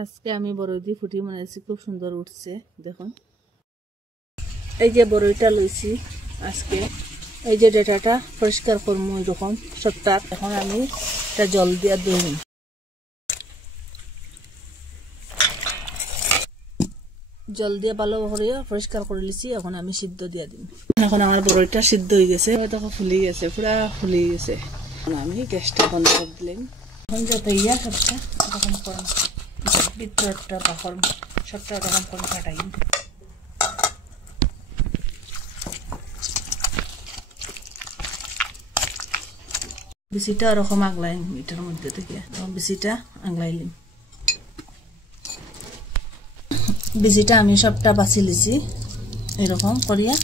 আজকে আমি বড়ই ফুটি বানাইছি, খুব সুন্দর উঠছে দেখুন। এই যে বড়ইটা লইছি আজকে, এই যে ডেটাটা পরিষ্কার করবো এরকম সবটা। এখন আমি এটা জল দিয়ে ধুই, জল দিয়ে ভালো করে পরিষ্কার করে লিছি। এখন আমি সিদ্ধ দিয়ে দিই। এখন আমার বড়ইটা সিদ্ধ হয়ে গেছে, তখন ফুলে গেছে, পুরা ফুলে গেছে। আমি গ্যাসটা বন্ধ করে দিলাম। এখন যত ইয়া সবটা এরকম করুন, ভিতরটা পাখর সবটা এরকম করে কাটাই। বিচিটা এরকম আগলাই এটার মধ্যে থেকে বিচিটা আগলাইলিম। বিচিটা আমি সবটা বাছি লিছি, এরকম করিয়া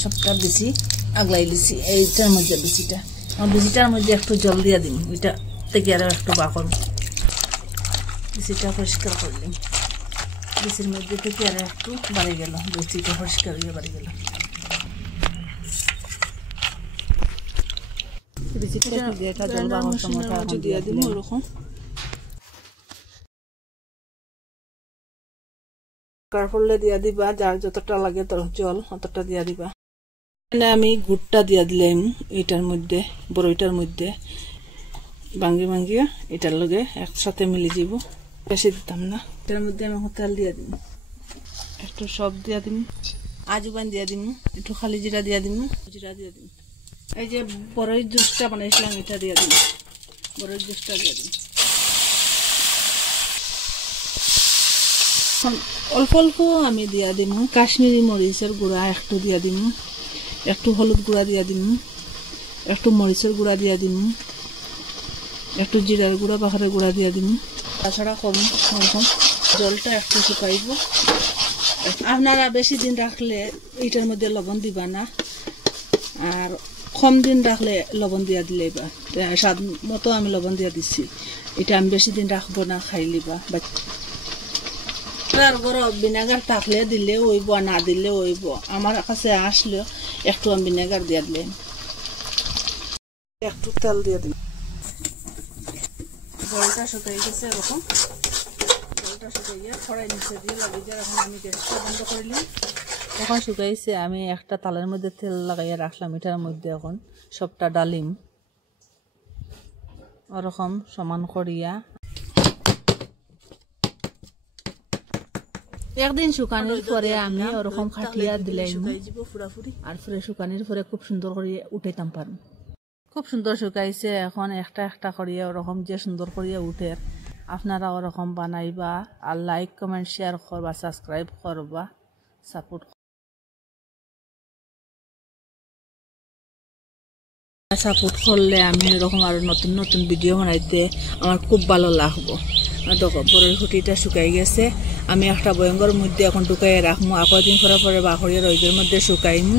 সবটা বিচি আগলাই লিছি এইটার মধ্যে। বিচিটার মধ্যে একটু জল দিয়ে দিন, ওইটা থেকে আরো একটু বাকর বিচিটা পরিষ্কার করলাম। বিচির মধ্যে থেকে আরো একটু বাড়ি গেল, বিচিটা পরিষ্কার হয়ে বাড়ি গেল। দিয়ে দিব ওরকম কারফলে দিয়া দিবা, যার যতটা লাগে জল অতটা দিয়া দিবা। আমি গুড়টা দিয়া দিলাম এটার মধ্যে, বড়ইটার মধ্যে ভাঙ্গি ভাঙ্গিয়া এটার লগে একসাথে মিলে যাব। বেশি দিতাম না, এটার মধ্যে আমি তেল দিয়া দিম, একটু সব দিয়া দিম, আজুবান দিয়া দিম, একটু খালি জিরা দিয়া দিম, জিরা দিয়া দিম। এই যে বড়ই জুসটা বানাইছিলাম এটা দিয়া দিম, বড়ই জুসটা দিয়া দিম। অল্প অল্প আমি দিয়া দিম কাশ্মীরি মরিচের গুঁড়া একটু দিয়া দিম, একটু হলুদ গুঁড়া দিয়া দিম, একটু মরিচের গুঁড়া দিয়া দিম, একটু জিরার গুঁড়া পাখারের গুঁড়া দিয়া দিম। তাছাড়া কম এরকম জলটা একটু শুকাইব। আপনারা বেশি দিন রাখলে এইটার মধ্যে লবণ দিবা না, আর কম দিন রাখলে লবণ দিয়া দিলে বা স্বাদ মতো আমি লবণ দিয়া দিচ্ছি। এটা আমি বেশি দিন রাখবো না, খাইলিবা। ভিনেগার থাকলে দিলে হইব, না দিলে হইব। আমার কাছে আসলেও একটু আমি ভিনেগার দিয়ে দিলাম, একটু তেল দিয়ে দিলাম। জলটা শুকাই গেছে এরকম, জলটা শুকাইয়া খড়াই নিচে দিয়ে লাগিয়ে দিয়ে এখন আমি গ্যাসটা বন্ধ করলাম। এখন শুকাইছে, আমি একটা তালের মধ্যে তেল লাগাইয়া রাখলাম, এটার মধ্যে এখন সবটা ডালিম ওরকম সমান করিয়া। একদিন শুকানোর পরে আমি ওরকম খাটিয়া দিলাম, আর পরে শুকানোর পরে খুব সুন্দর করে উঠাইতাম পারো। খুব সুন্দর শুকাইছে। এখন একটা একটা করিয়া ওরকম যে সুন্দর করিয়া উঠে, আপনারা ওরকম বানাইবা। আর লাইক কমেন্ট শেয়ার করবা, সাবস্ক্রাইব করবা, সাপোর্ট করলে আমি এরকম আরো নতুন নতুন ভিডিও বানাইতে আমার খুব ভালো লাগবো। দেখো বড়ই ফুটিটা শুকাই গেছে, আমি একটা বয়ঙ্গর মধ্যে এখন ঢুকাইয়া রাখবো। কয়েকদিন পরে বাহরিয়া রোদের মধ্যে শুকাইমু।